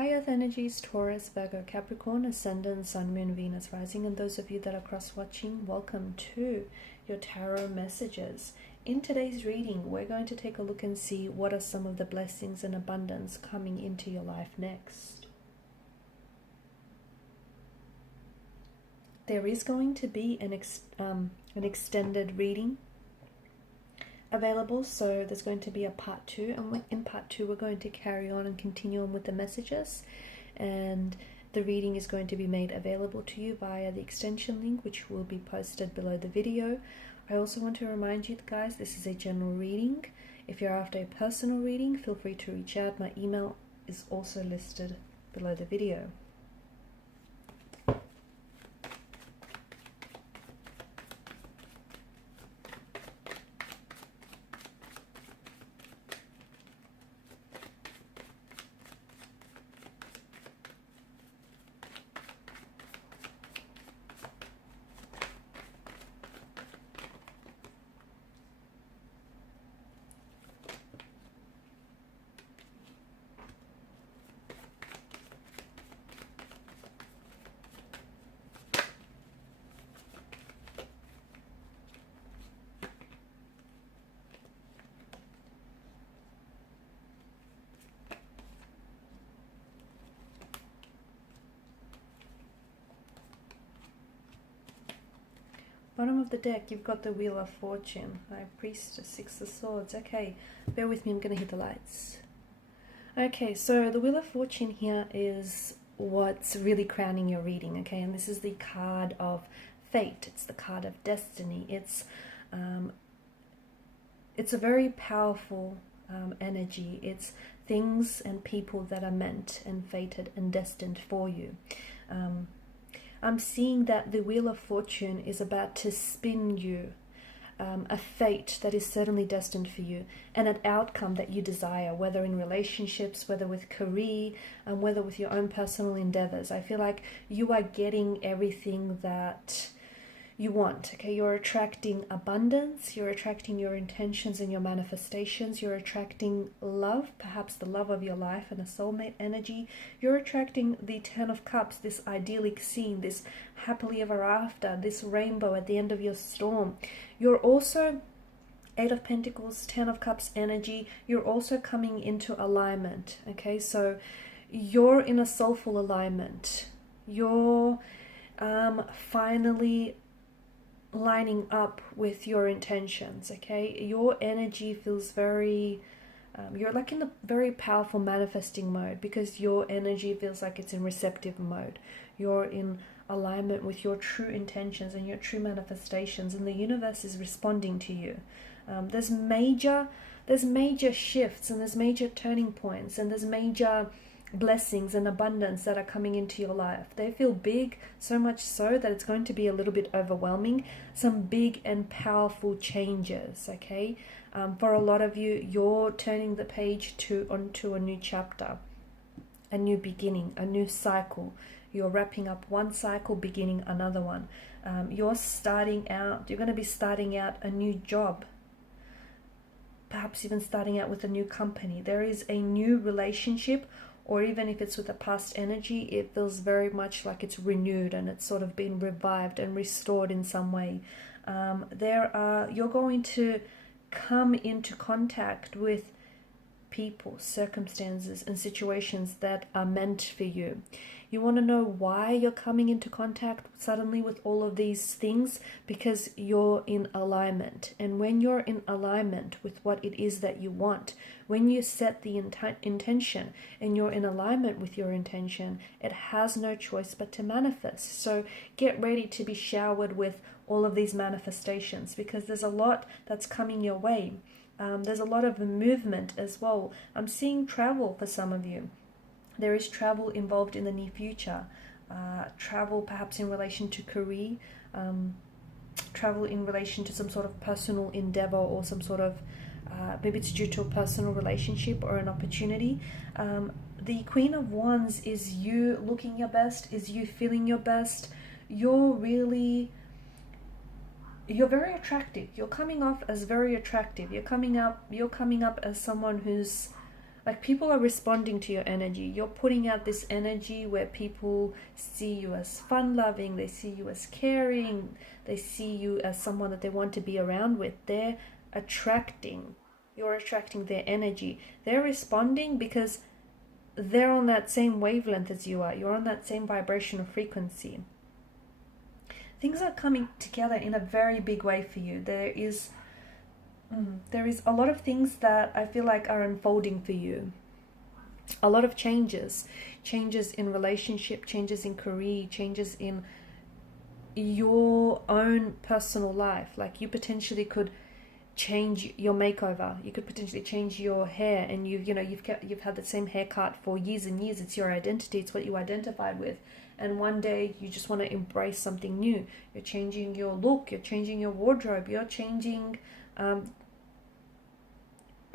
High Earth energies, Taurus, Virgo, Capricorn, Ascendant, Sun, Moon, Venus, Rising, and those of you that are cross-watching, welcome to your tarot messages. In today's reading, we're going to take a look and see what are some of the blessings and abundance coming into your life next. There is going to be an extended reading available, so there's going to be a part 2, and in part 2 we're going to carry on and continue on with the messages, and the reading is going to be made available to you via the extension link, which will be posted below the video. I also want to remind you guys, this is a general reading. If you're after a personal reading, feel free to reach out. My email is also listed below the video. Bottom of the deck, you've got the Wheel of Fortune, High Priestess, Six of Swords. Okay, bear with me, I'm going to hit the lights. Okay, so the Wheel of Fortune here is what's really crowning your reading, okay? And this is the card of fate. It's the card of destiny. It's a very powerful energy. It's things and people that are meant and fated and destined for you. I'm seeing that the Wheel of Fortune is about to spin you a fate that is certainly destined for you, and an outcome that you desire, whether in relationships, whether with career, and whether with your own personal endeavors. I feel like you are getting everything that you want, okay? You're attracting abundance, you're attracting your intentions and your manifestations, you're attracting love, perhaps the love of your life and a soulmate energy. You're attracting the Ten of Cups, this idyllic scene, this happily ever after, this rainbow at the end of your storm. You're also Eight of Pentacles, Ten of Cups energy. You're also coming into alignment, okay? So you're in a soulful alignment. You're finally lining up with your intentions, okay? Your energy feels very you're like in a very powerful manifesting mode, because your energy feels like it's in receptive mode. You're in alignment with your true intentions and your true manifestations, and the universe is responding to you. There's major shifts, and there's major turning points, and there's major blessings and abundance that are coming into your life. They feel big, so much so that it's going to be a little bit overwhelming. Some big and powerful changes, okay? For a lot of you, you're turning the page onto a new chapter, a new beginning, a new cycle. You're wrapping up one cycle, beginning another one. You're going to be starting out a new job, perhaps even starting out with a new company. There is a new relationship, or even if it's with a past energy, it feels very much like it's renewed and it's sort of been revived and restored in some way. You're going to come into contact with people, circumstances, and situations that are meant for you. You want to know why you're coming into contact suddenly with all of these things? Because you're in alignment. And when you're in alignment with what it is that you want, when you set the intention and you're in alignment with your intention, it has no choice but to manifest. So get ready to be showered with all of these manifestations, because there's a lot that's coming your way. There's a lot of movement as well. I'm seeing travel for some of you. There is travel involved in the near future. Travel perhaps in relation to career, travel in relation to some sort of personal endeavor, or some sort of, maybe it's due to a personal relationship or an opportunity. The Queen of Wands is you looking your best, is you feeling your best. You're very attractive. You're coming off as very attractive. You're coming up as someone who's Like people are responding to your energy. You're putting out this energy where people see you as fun-loving, they see you as caring, they see you as someone that they want to be around with. They're attracting, you're attracting their energy. They're responding because they're on that same wavelength as you are. You're on that same vibrational frequency. Things are coming together in a very big way for you. There is a lot of things that I feel like are unfolding for you. A lot of changes in relationship, changes in career, changes in your own personal life. Like you potentially could change your makeover. You could potentially change your hair, and you've had the same haircut for years and years. It's your identity. It's what you identified with. And one day you just want to embrace something new. You're changing your look. You're changing your wardrobe. You're changing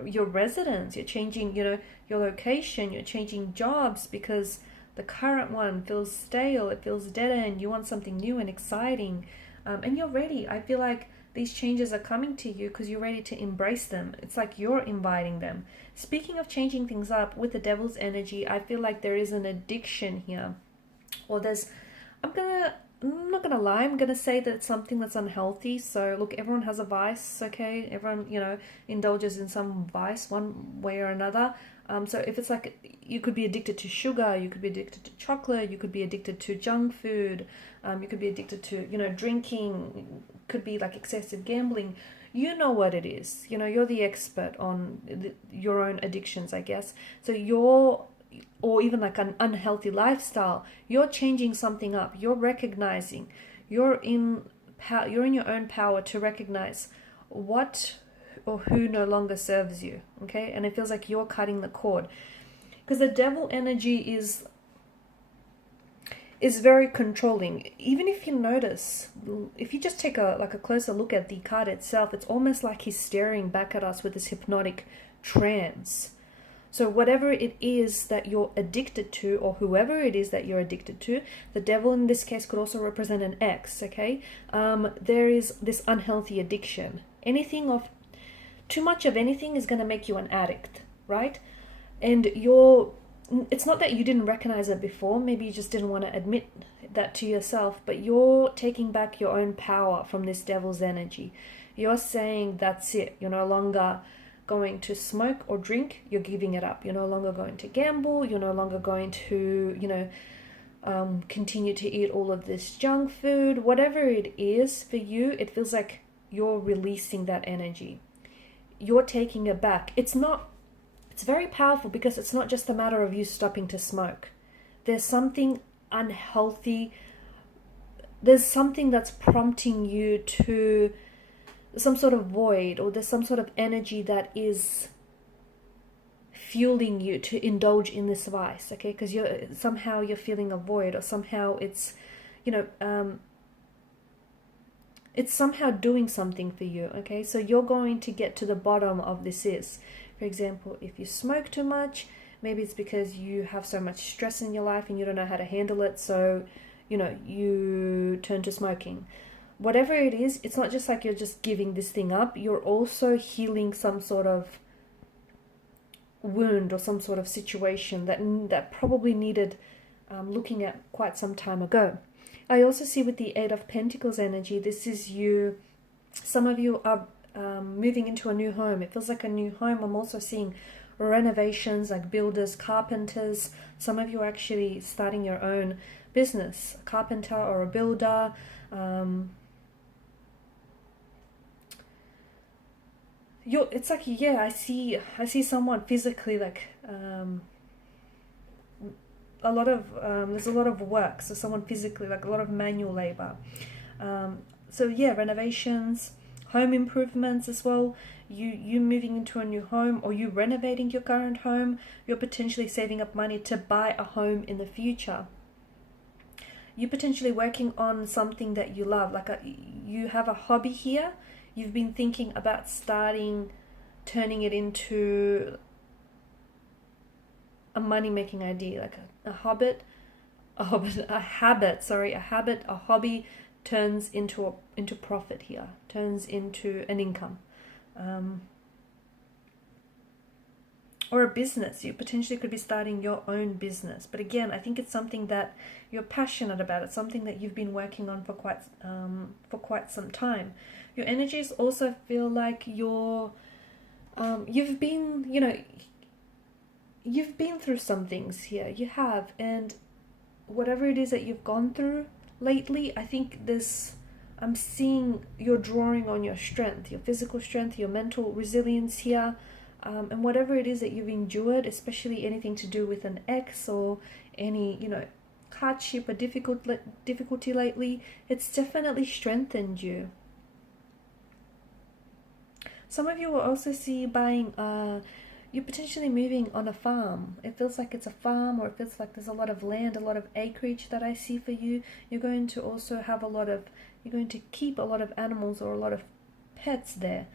your residence. You're changing, your location. You're changing jobs because the current one feels stale. It feels dead end. You want something new and exciting, and you're ready. I feel like these changes are coming to you because you're ready to embrace them. It's like you're inviting them. Speaking of changing things up with the devil's energy, I feel like there is an addiction here. Or I'm not gonna lie, I'm gonna say that it's something that's unhealthy. So look, everyone has a vice, okay? Everyone, indulges in some vice one way or another. So if it's like, you could be addicted to sugar, you could be addicted to chocolate, you could be addicted to junk food, you could be addicted to, drinking, could be like excessive gambling. You know what it is. You're the expert on your own addictions, I guess. So or even like an unhealthy lifestyle, you're changing something up. You're recognizing, you're in your own power to recognize what or who no longer serves you, okay? And it feels like you're cutting the cord, because the devil energy is very controlling. Even if you notice, if you just take a closer look at the card itself, it's almost like he's staring back at us with this hypnotic trance. So whatever it is that you're addicted to, or whoever it is that you're addicted to, the devil in this case could also represent an ex, okay? There is this unhealthy addiction. Too much of anything is going to make you an addict, right? And it's not that you didn't recognize it before, maybe you just didn't want to admit that to yourself, but you're taking back your own power from this devil's energy. You're saying that's it. You're no longer going to smoke or drink, you're giving it up. You're no longer going to gamble, you're no longer going to, continue to eat all of this junk food. Whatever it is for you, it feels like you're releasing that energy. You're taking it back. It's very powerful because it's not just a matter of you stopping to smoke. There's something unhealthy. There's something that's prompting you to some sort of void, or there's some sort of energy that is fueling you to indulge in this vice, okay? Because you're feeling a void, or somehow it's somehow doing something for you, okay? So you're going to get to the bottom of this. For example, if you smoke too much, maybe it's because you have so much stress in your life and you don't know how to handle it, so you turn to smoking. Whatever it is, it's not just like you're just giving this thing up. You're also healing some sort of wound or some sort of situation that probably needed looking at quite some time ago. I also see with the Eight of Pentacles energy, this is you. Some of you are moving into a new home. It feels like a new home. I'm also seeing renovations, like builders, carpenters. Some of you are actually starting your own business, a carpenter or a builder. It's like, yeah, I see someone physically, like there's a lot of work, so someone physically, like a lot of manual labor. So yeah, renovations, home improvements as well. You moving into a new home, or you renovating your current home. You're potentially saving up money to buy a home in the future. You're potentially working on something that you love, you have a hobby here. You've been thinking about turning it into a money-making idea, like a hobby turns into profit here, turns into an income. or a business. You potentially could be starting your own business. But again, I think it's something that you're passionate about. It's something that you've been working on for quite some time. Your energies also feel like you've been, you've been through some things here. You have, and whatever it is that you've gone through lately, I think I'm seeing you're drawing on your strength, your physical strength, your mental resilience here. And whatever it is that you've endured, especially anything to do with an ex or any, hardship or difficulty lately, it's definitely strengthened you. Some of you will also see you buying, you're potentially moving on a farm. It feels like it's a farm, or it feels like there's a lot of land, a lot of acreage that I see for you. You're going to also have you're going to keep a lot of animals or a lot of pets there.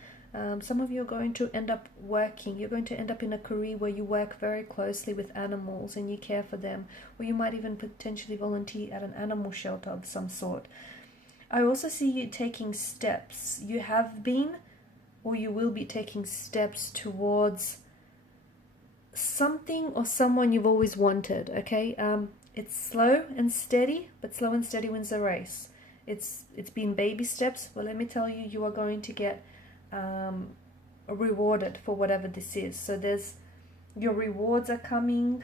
Some of you are going to end up working. You're going to end up in a career where you work very closely with animals and you care for them, or you might even potentially volunteer at an animal shelter of some sort. I also see you taking steps. You have been, or you will be taking steps towards something or someone you've always wanted, okay? It's slow and steady, but slow and steady wins the race. It's been baby steps, but let me tell you, you are going to get rewarded for whatever this is. So your rewards are coming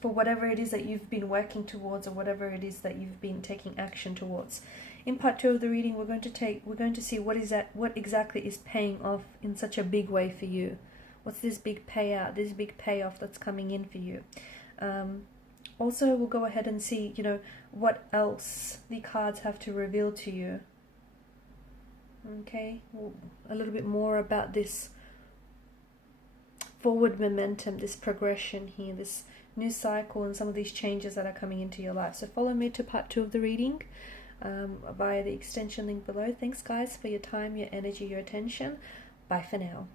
for whatever it is that you've been working towards, or whatever it is that you've been taking action towards. In part 2 of the reading, we're going to see what exactly is paying off in such a big way for you. What's this big payout, this big payoff that's coming in for you? Also, we'll go ahead and see, what else the cards have to reveal to you. Okay, well, a little bit more about this forward momentum, this progression here, this new cycle, and some of these changes that are coming into your life. So follow me to part 2 of the reading via the extension link below. Thanks guys for your time, your energy, your attention. Bye for now.